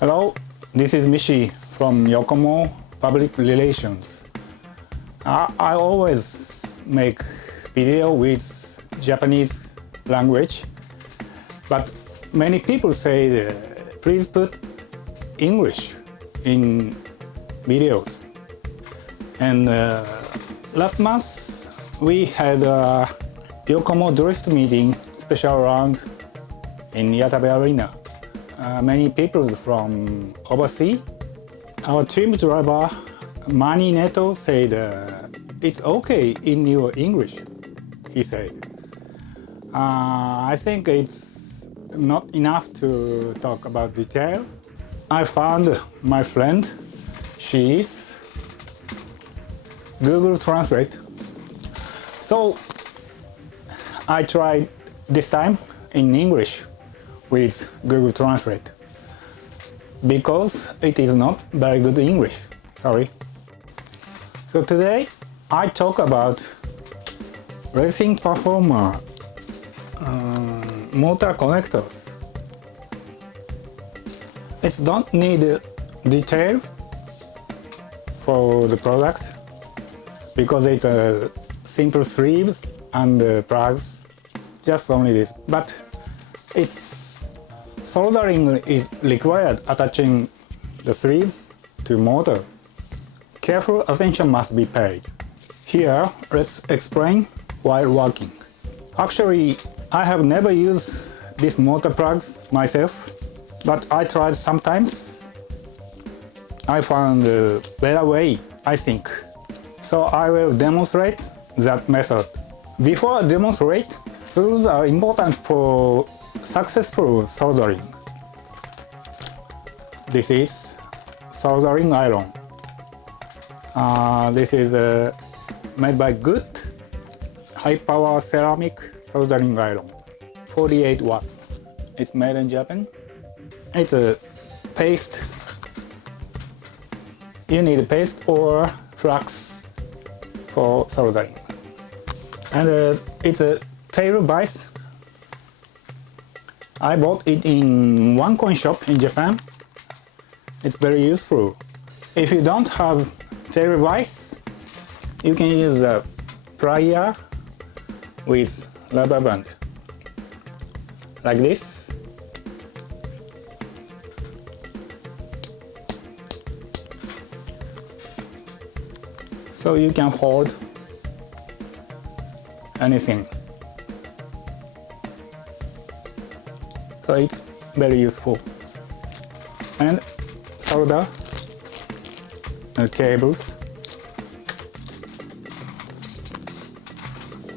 Hello, this is Mishi from Yokomo Public Relations. I always make video with Japanese language, but many people say please put English in videos. And last month we had a Yokomo Drift meeting special round in Yatabe Arena. Many people from overseas. Our team driver Mani Neto said it's okay in your English, he said. I think it's not enough to talk about detail. I found my friend. She is Google Translate. So I tried this time in English with Google Translate because it is not very good English. Sorry. So today I talk about racing performer motor connectors. It don't need detail for the product because it's a simple sleeves and plugs, just only this. But it's soldering is required attaching the sleeves to motor. Careful attention must be paid. Here, let's explain while working. Actually, I have never used these motor plugs myself, but I tried sometimes. I found a better way, I think. So I will demonstrate that method. Before I demonstrate, tools are important for successful soldering. This is soldering iron. This is made by Good high power ceramic soldering iron, 48 watt. It's made in Japan. It's a paste. You need paste or flux for soldering. And it's a tail vise. I bought it in one coin shop in Japan. It's very useful. If you don't have tail vise, you can use a plier with rubber band, like this. So you can hold anything. So it's very useful. And solder cables.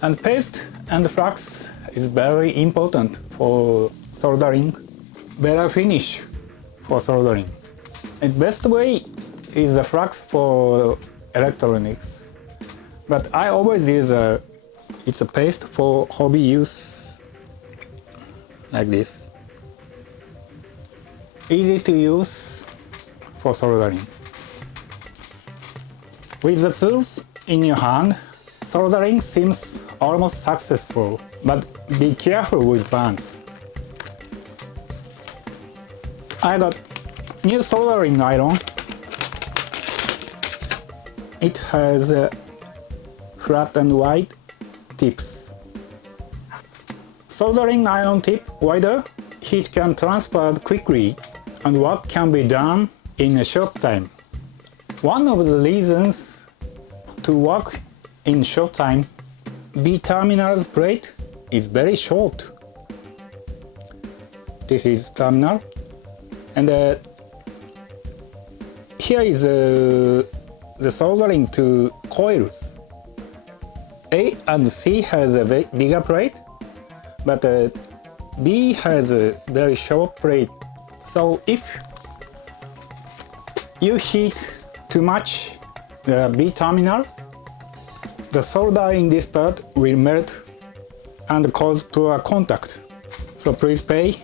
And paste and flux is very important for soldering. Better finish for soldering. The best way is the flux for electronics. But I always use it's a paste for hobby use, like this. Easy to use for soldering. With the tools in your hand, soldering seems almost successful, but be careful with bands. I got new soldering iron. It has flat and wide tips. Soldering iron tip wider, heat can transfer quickly and work can be done in a short time. One of the reasons to work in short time, B-terminal's plate is very short. This is terminal, and here is the soldering to coils. A and C has a bigger plate, but B has a very short plate. So if you heat too much the B terminals, the solder in this part will melt and cause poor contact. So please pay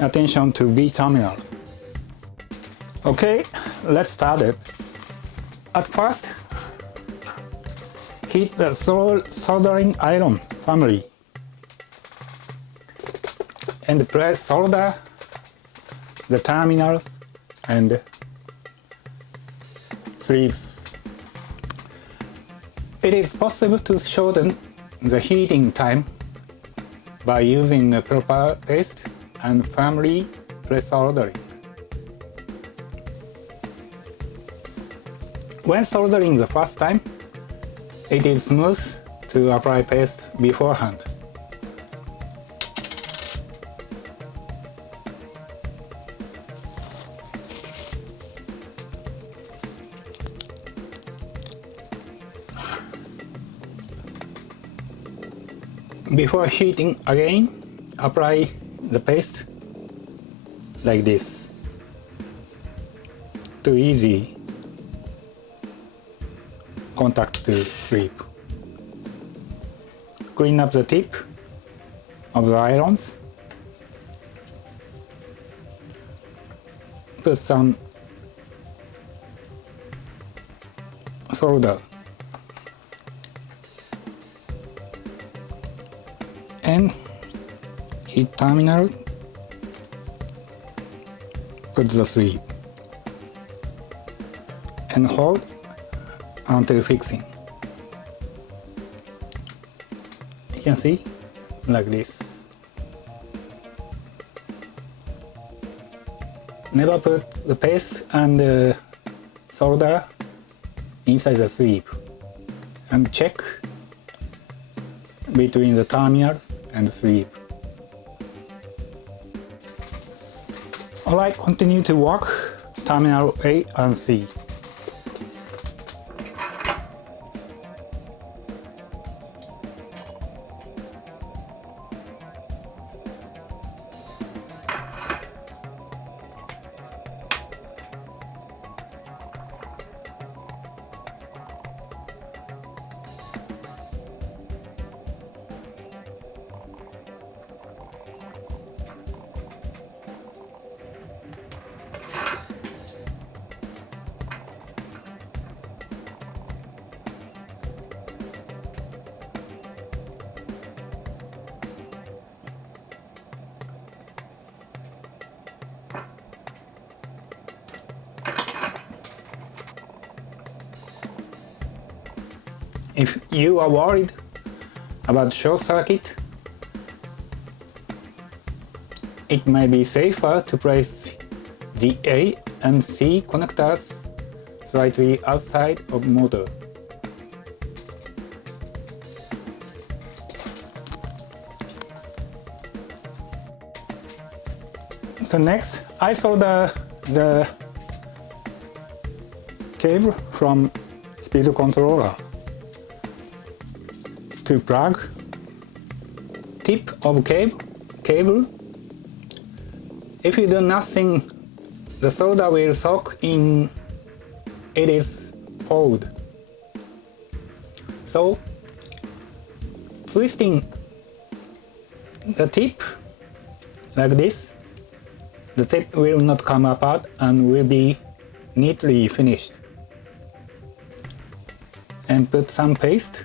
attention to B terminal. Okay, let's start it. At first, heat the soldering iron family and press solder the terminals and sleeves. It is possible to shorten the heating time by using a proper paste and firmly press soldering. When soldering the first time, it is smooth to apply paste beforehand. Before heating again, apply the paste like this to easy contact to sleeve. Clean up the tip of the irons. Put some solder and heat terminal. Put the sleeve and hold until fixing. You can see like this. Never put the paste and solder inside the sleeve, and check between the terminal and the sleeve. Alright, continue to work terminal A and C. If you are worried about short circuit, it may be safer to place the A and C connectors slightly outside of motor. So next, I solder the cable from speed controller to plug tip of cable. If you do nothing, the solder will soak in. It is poured. So twisting the tip like this, the tip will not come apart and will be neatly finished. And put some paste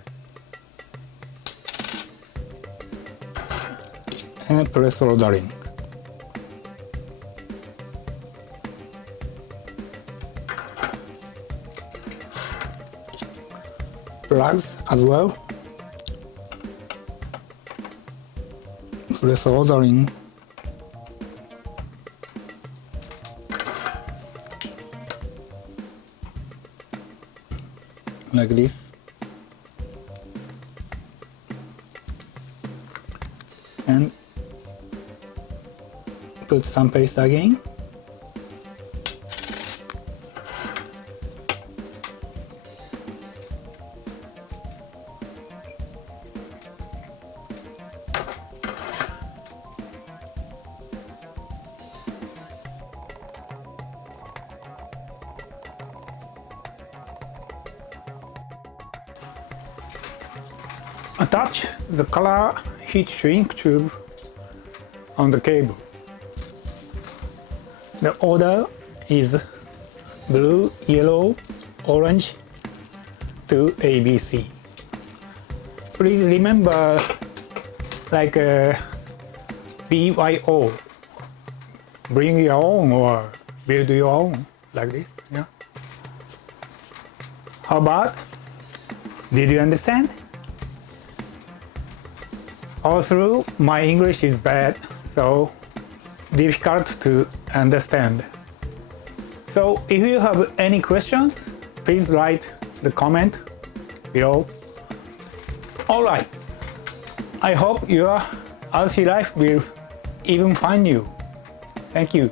and press soldering. Plugs as well. Press soldering. Like this. And put some paste again. Attach the color heat shrink tube on the cable. The order is blue, yellow, orange to ABC. Please remember like BYO, bring your own or build your own like this. Yeah. How about? Did you understand? Also, my English is bad, so difficult to understand. So if you have any questions, please write the comment below. Alright, I hope your Aussie life will even find you. Thank you.